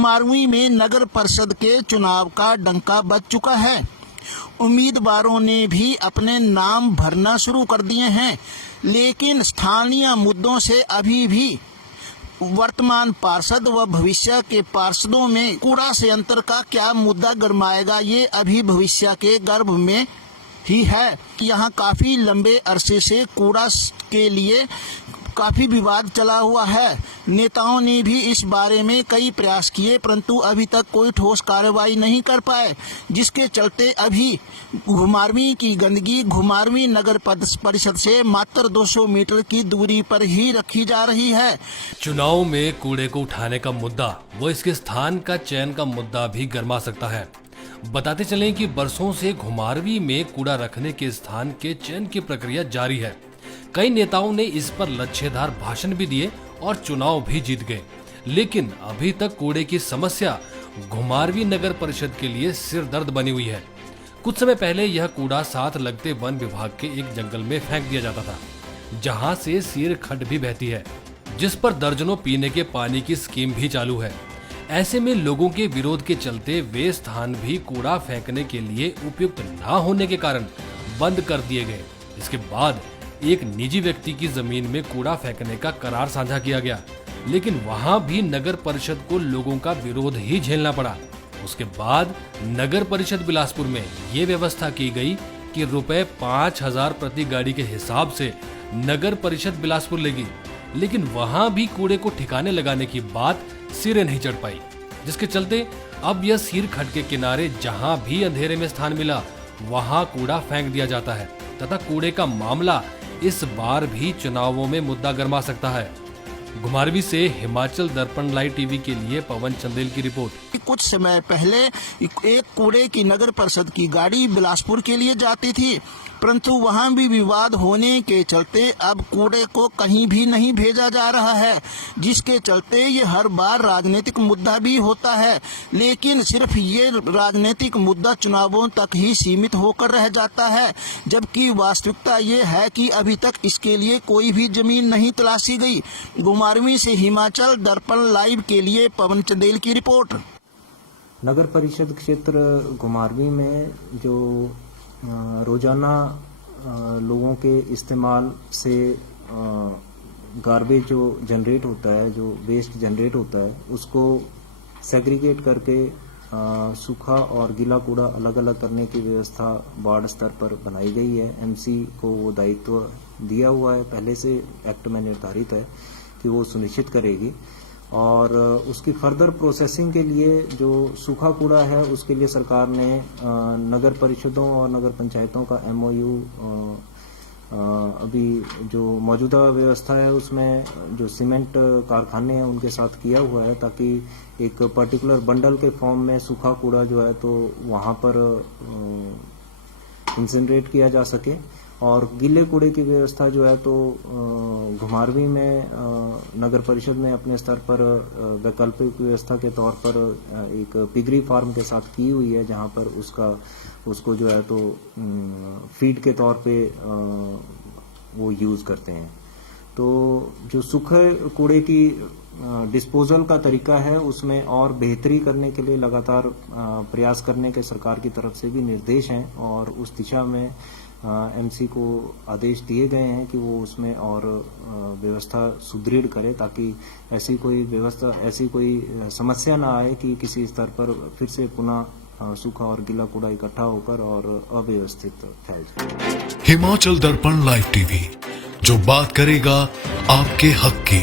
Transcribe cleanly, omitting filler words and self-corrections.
घुमारवीं में नगर परिषद के चुनाव का डंका बज चुका है। उम्मीदवारों ने भी अपने नाम भरना शुरू कर दिए हैं, लेकिन स्थानीय मुद्दों से अभी भी वर्तमान पार्षद व भविष्य के पार्षदों में कूड़ा संयंत्र का क्या मुद्दा गरमाएगा, ये अभी भविष्य के गर्भ में ही है। यहाँ काफी लंबे अरसे से कूड़ा के लिए काफी विवाद चला हुआ है। नेताओं ने भी इस बारे में कई प्रयास किए, परंतु अभी तक कोई ठोस कार्रवाई नहीं कर पाए, जिसके चलते अभी घुमारवीं की गंदगी घुमारवीं नगर परिषद से मात्र 200 मीटर की दूरी पर ही रखी जा रही है। चुनाव में कूड़े को उठाने का मुद्दा व इसके स्थान का चयन का मुद्दा भी गरमा सकता है। बताते चलें कि बरसों से घुमारवीं में कूड़ा रखने के स्थान के चयन की प्रक्रिया जारी है। कई नेताओं ने इस पर लच्छेदार भाषण भी दिए और चुनाव भी जीत गए, लेकिन अभी तक कूड़े की समस्या घुमारवीं नगर परिषद के लिए सिर दर्द बनी हुई है। कुछ समय पहले यह कूड़ा साथ लगते वन विभाग के एक जंगल में फेंक दिया जाता था, जहां से सीर खड्ड भी बहती है, जिस पर दर्जनों पीने के पानी की स्कीम भी चालू है। ऐसे में लोगों के विरोध के चलते वे स्थान भी कूड़ा फेंकने के लिए उपयुक्त न होने के कारण बंद कर दिए गए। इसके बाद एक निजी व्यक्ति की जमीन में कूड़ा फेंकने का करार साझा किया गया, लेकिन वहां भी नगर परिषद को लोगों का विरोध ही झेलना पड़ा। उसके बाद नगर परिषद बिलासपुर में ये व्यवस्था की गई कि रुपए 5,000 प्रति गाड़ी के हिसाब से नगर परिषद बिलासपुर लेगी, लेकिन वहां भी कूड़े को ठिकाने लगाने की बात सिरे नहीं चढ़ पाई, जिसके चलते अब यह सीर खड्ड के किनारे जहां भी अंधेरे में स्थान मिला वहां कूड़ा फेंक दिया जाता है तथा कूड़े का मामला इस बार भी चुनावों में मुद्दा गरमा सकता है। घुमारवीं से हिमाचल दर्पण लाइव टीवी के लिए पवन चंदेल की रिपोर्ट। कुछ समय पहले एक कूड़े की नगर परिषद की गाड़ी बिलासपुर के लिए जाती थी, परंतु वहां भी विवाद होने के चलते अब कूड़े को कहीं भी नहीं भेजा जा रहा है, जिसके चलते ये हर बार राजनीतिक मुद्दा भी होता है। लेकिन सिर्फ ये राजनीतिक मुद्दा चुनावों तक ही सीमित होकर रह जाता है, जबकि वास्तविकता ये है कि अभी तक इसके लिए कोई भी जमीन नहीं तलाशी गई। घुमारवीं से हिमाचल दर्पण लाइव के लिए पवन चंदेल की रिपोर्ट। नगर परिषद क्षेत्र घुमारवीं में जो रोजाना लोगों के इस्तेमाल से गार्बेज जो जनरेट होता है, जो वेस्ट जनरेट होता है, उसको सेग्रीगेट करके सूखा और गीला कूड़ा अलग अलग करने की व्यवस्था वार्ड स्तर पर बनाई गई है। एमसी को वो दायित्व दिया हुआ है, पहले से एक्ट में निर्धारित है कि वो सुनिश्चित करेगी। और उसकी फर्दर प्रोसेसिंग के लिए जो सूखा कूड़ा है उसके लिए सरकार ने नगर परिषदों और नगर पंचायतों का MOU अभी जो मौजूदा व्यवस्था है उसमें जो सीमेंट कारखाने हैं उनके साथ किया हुआ है, ताकि एक पर्टिकुलर बंडल के फॉर्म में सूखा कूड़ा जो है तो वहाँ पर इंसिनरेट किया जा सके। और गीले कूड़े की व्यवस्था जो है तो घुमारवीं में नगर परिषद ने अपने स्तर पर वैकल्पिक व्यवस्था के तौर पर एक पिगरी फार्म के साथ की हुई है, जहां पर उसको जो है तो फीड के तौर पे वो यूज करते हैं। तो जो सूखे कूड़े की डिस्पोजल का तरीका है उसमें और बेहतरी करने के लिए लगातार प्रयास करने के सरकार की तरफ से भी निर्देश हैं, और उस दिशा में MC को आदेश दिए गए हैं कि वो उसमें और व्यवस्था सुदृढ़ करे, ताकि ऐसी कोई समस्या ना आए कि किसी स्तर पर फिर से पुनः सूखा और गीला कूड़ा इकट्ठा होकर और अव्यवस्थित फैल जाए। हिमाचल दर्पण लाइव टीवी, जो बात करेगा आपके हक की।